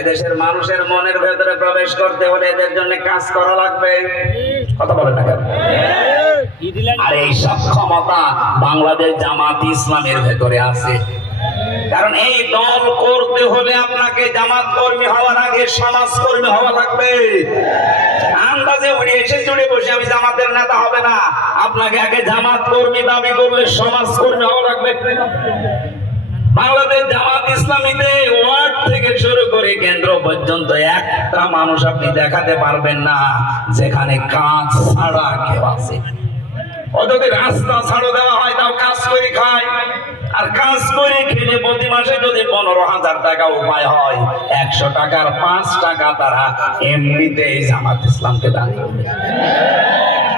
এদেশের মানুষের মনের ভেতরে প্রবেশ করতে হলে এদের জন্য কাজ করা লাগবে। কথা বলে না কেন? আর এই সক্ষমতা বাংলাদেশ জামাত ইসলামের ভেতরে আছে। কারণ এই দল করতে হলে আপনাকে জামাত কর্মী হওয়ার আগে সমাজ কর্মী হওয়া লাগবে। আন্দাজে উড়ে এসে জুড়ে বসে আমি জামাতের নেতা হবে না, আপনাকে আগে জামাত কর্মী দাবি করলে সমাজ কর্মী হওয়া লাগবে। বাংলাদেশ জামাত ইসলামীতে ওয়ার্ড থেকে শুরু করে কেন্দ্র পর্যন্ত একটা মানুষ আপনি দেখাতে পারবেন না যেখানে কাজ ছাড়া কেউ আছে। যদি রাস্তা ছাড়ো দেওয়া হয় তাও কাজ করে খায়, আর কাজ করে খেলে প্রতি মাসে যদি 15,000 টাকা উপায় হয়, 100 টাকার 5 টাকা তারা এমনিতেই জামাত ইসলামকে দান করবে।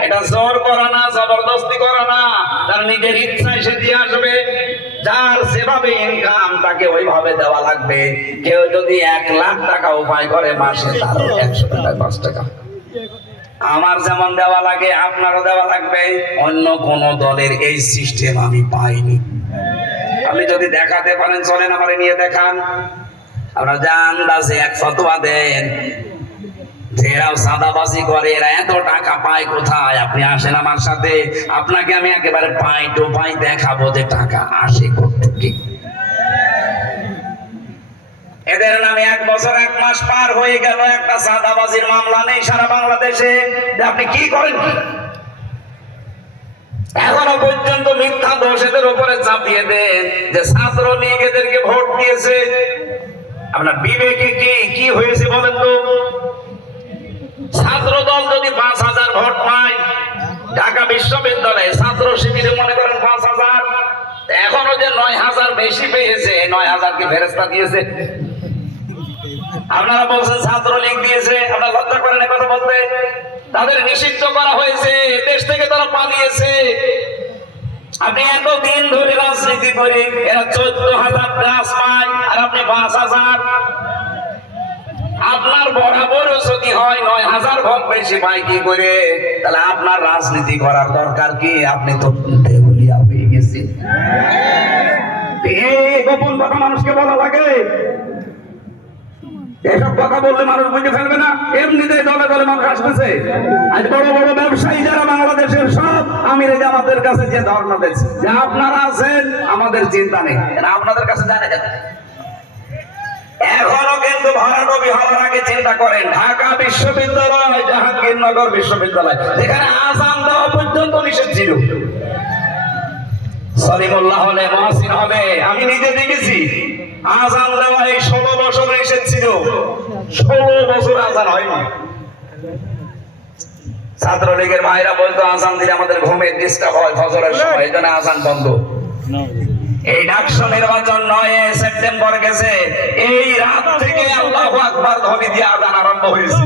এটা জোর করা না, জবরদস্তি করা না, তার নিজের ইচ্ছায় সে দিয়ে আসবে। যার যেভাবে ইনকাম তাকে ওইভাবে দেওয়া লাগবে। কেউ যদি 1 লাখ টাকা উপায় করে মাসে, তার 100 টাকায় 5 টাকা আমার যেমন দেওয়া লাগে আপনারও দেওয়া লাগবে। অন্য কোন দলের এই সিস্টেম আমি পাইনি। আপনি যদি দেখাতে পারেন চলেন, আমারে নিয়ে দেখান। আপনারা যা আন্দাজে এক ফতোয়া দেন যে এরাও চাঁদাবাজি করে, এরা এত টাকা পায় কোথায়, আপনি আসেন আমার সাথে, আপনাকে আমি একেবারে পাই টু পাই দেখাবো যে টাকা আসে কোথেকে। এদের নামে 1 বছর 1 মাস পার হয়ে গেল, একটা চাঁদাবাজির মামলা নেই সারা বাংলাদেশে। আপনি কি করেন কি? এখনো পর্যন্ত মিথ্যা দোষ এদের উপরে চাপিয়ে দেন যে ছাত্রলীগ এদেরকে ভোট দিয়েছে। আপনার বিবেকে কি হয়েছে বলেন তো? ছাত্র দল যদি 5,000 ভোট পায়, ঢাকা বিশ্ববিদ্যালয়ে ছাত্র শিবিরে মনে করেন 5,000, এখনো যে 9,000 বেশি পেয়েছে, 9,000 কি ফেরেশতা দিয়েছে? আপনারা বলছেন ছাত্রলীগ দিয়েছে, আপনারা লজ্জা করেন কথা বলতে? তাদের নিষিদ্ধ করা হয়েছে, দেশ থেকে তারা পালিয়েছে। আপনি এতদিন ধরে রাজনীতি করে এরা 14,000 প্লাস পায়, আর আপনি 5,000। আপনার বরাবর যদি হয় 9,000 ভোট বেশি পায় কি করে, তাহলে আপনার রাজনীতি করার দরকার কি? আপনি তো দেউলিয়া হয়ে গেছেন। এই গোপন কথা মানুষকে বলা লাগে, এসব কথা বললে মানুষ বুঝে ফেলবে না। এমনিতে দলে দলে মানুষ আসতেছে। আজ বড় বড় ব্যবসায়ী যারা বাংলাদেশের সব আমিরে জামাতের কাছে যে ধর্ণা দিচ্ছে যে আপনারা আছেন, আমাদের চিন্তা নেই, আপনাদের কাছে জানে যাবে। এখনো কিন্তু ভরাডুবি হওয়ার আগে চিন্তা করেন। ঢাকা বিশ্ববিদ্যালয়, জাহাঙ্গীরনগর বিশ্ববিদ্যালয়, যেখানে আযান দেওয়া পর্যন্ত নিষেধ ছিল। সলিমুল্লাহ হলে, মহসিন হবে, আমি নিজে দেখেছি আযান দেওয়া এই 16 বছর নিষেধ ছিল। 16 বছর আযান হয়নি। ছাত্রলীগের ভাইরা বলতো আযান দিলে আমাদের ঘুমের ডিস্টার্ব হয় ফজরের সময়, এই জন্য আযান বন্ধ। এই ডাকসু নির্বাচন 9 সেপ্টেম্বর গেছে, এই রাত থেকে আল্লাহু আকবার ধ্বনি দিয়ে আযান আরম্ভ হয়েছে।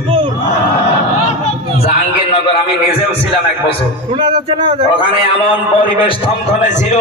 জাহাঙ্গীরনগর আমি নিজেও ছিলাম 1 বছর, ওখানে এমন পরিবেশ থমথমে ছিল।